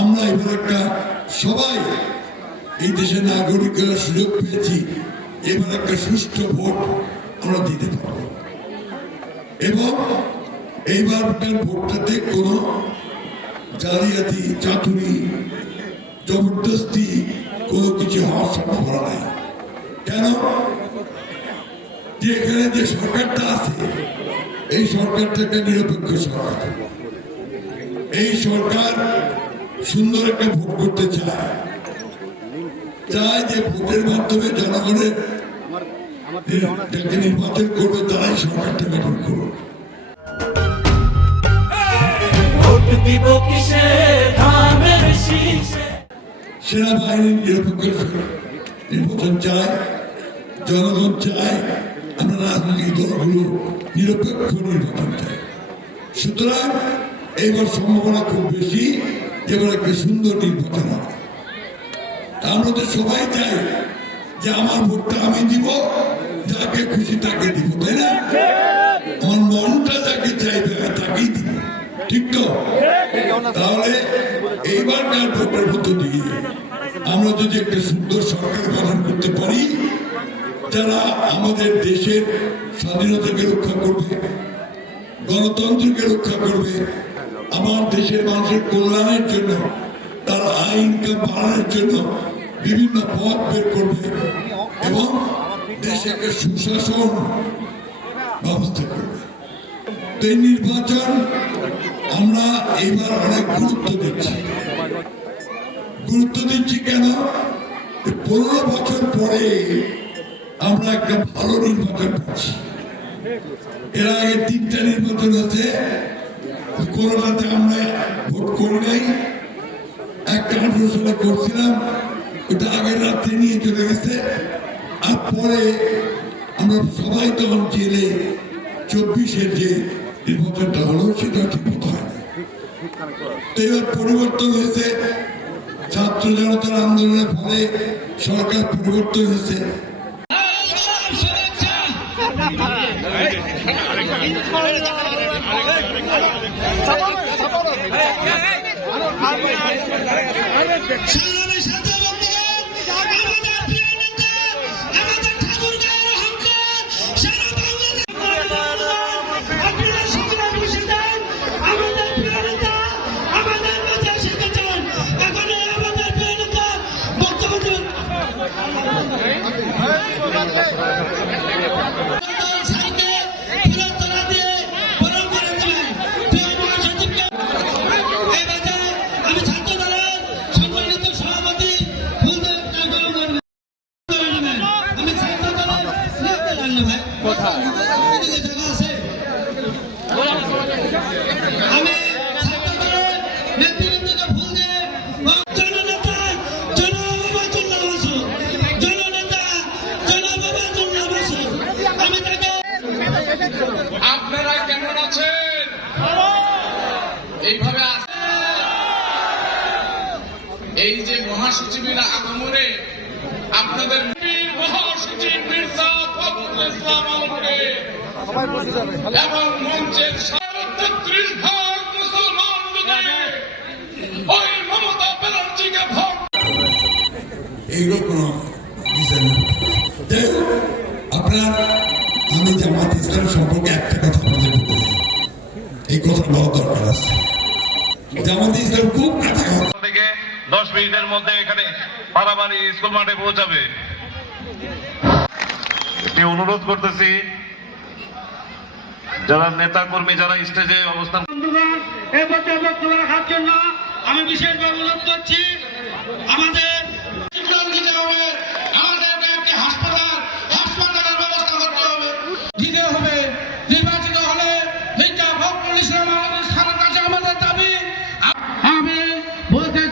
আমরা এবার একটা সবাই এই দেশের নাগরিকরা সুযোগ পেয়েছি, এবার একটা সুষ্ঠু ভোট আমরা দিতে পারব এবং এইবারকার ভোটটাতে কোনো জালিয়াতি, চাতুরি, জবরদস্তি কোনো কিছু হওয়ার সম্ভাবনা নাই। কেন? যে এখানে যে সরকারটা আছে এই সরকারটা একটা নিরপেক্ষ সরকার। এই সরকার সুন্দর একটা ভোট করতে চায় যে ভোটের মাধ্যমে জনগণের যাকে নির্বাচন করবে তারাই সরকারটা গঠন করবে। সেনাবাহিনীর নিরপেক্ষ নির্বাচন চায়, জনগণ চায়, আমরা রাজনৈতিক দলগুলো নিরপেক্ষ নির্বাচন চাই। সুতরাং এইবার সম্ভাবনা খুব বেশি যেবার একটা সুন্দর নির্বাচন হবে। আমরা তো সবাই চাই যে আমার ভোটটা আমি দিব, যাকে খুশি তাকে দিব, তাই না? আমার মনটা যাকে চাইবে তাকেই দিব, ঠিক তো? তাহলে এইবারকার ভোটের মধ্য দিয়ে আমরা যদি একটা সুন্দর সরকার গঠন করতে পারি যারা আমাদের দেশের স্বাধীনতাকে রক্ষা করবে, গণতন্ত্রকে রক্ষা করবে, আমার দেশের মানুষের কল্যাণের জন্য, তার আয় ইনকাম বাড়ানোর জন্য বিভিন্ন পথ বের করবে এবং দেশে একটা সুশাসন ব্যবস্থা করবে। এই নির্বাচন আমরা এইবার অনেক গুরুত্ব দিচ্ছি। কেন? 15 বছর পরে আমরা একটা ভালো নির্বাচন পাচ্ছি। এর আগে 3টা নির্বাচন আছে, করোনাতে আমরা ভোট করি নাই, একটা 18 সালে করছিলাম, ওটা আগের রাত্রে নিয়ে চলে গেছে, আর পরে আমরা সবাই তখন জেলে 24-এর যে নির্বাচনটা হলো সেটা ঠিক মতো হয়। এবার পরিবর্তন হয়েছে, ছাত্র জনতার আন্দোলনের ফলে সরকার পরিবর্তন হয়েছে। আপনারা কেমন আছেন? এইভাবে এই যে মহাসচিবের আগমনে আপনাদের মহাসচিব মির্জা ফখরুল ইসলাম আলমকে এবং মঞ্চের 33% মুসলমান ওই মমতা ব্যানার্জিকে ভোট এইরকম আপনার আমি জামাত ইসলাম সম্পর্কে একটা কথা বলতে এই কথা বলা দরকার আছে। জামাত ইসলাম খুব কাছাকাছি থেকে 10 মিনিটের মধ্যে এখানে পারাবাড়ি স্কুল মাঠে পৌঁছাবে। অনুরোধ করতেছি যারা নেতা কর্মী যারা স্টেজে অবস্থান রাখার জন্য আমি বিশেষভাবে অনুরোধ করছি। আমাদের হাসপাতালের ব্যবস্থা করতে হবে, দিতে হবে। নির্বাচিত হলে মির্জা ফখরুল ইসলাম আলমের কাছে আমাদের দাবি। আমি বলতে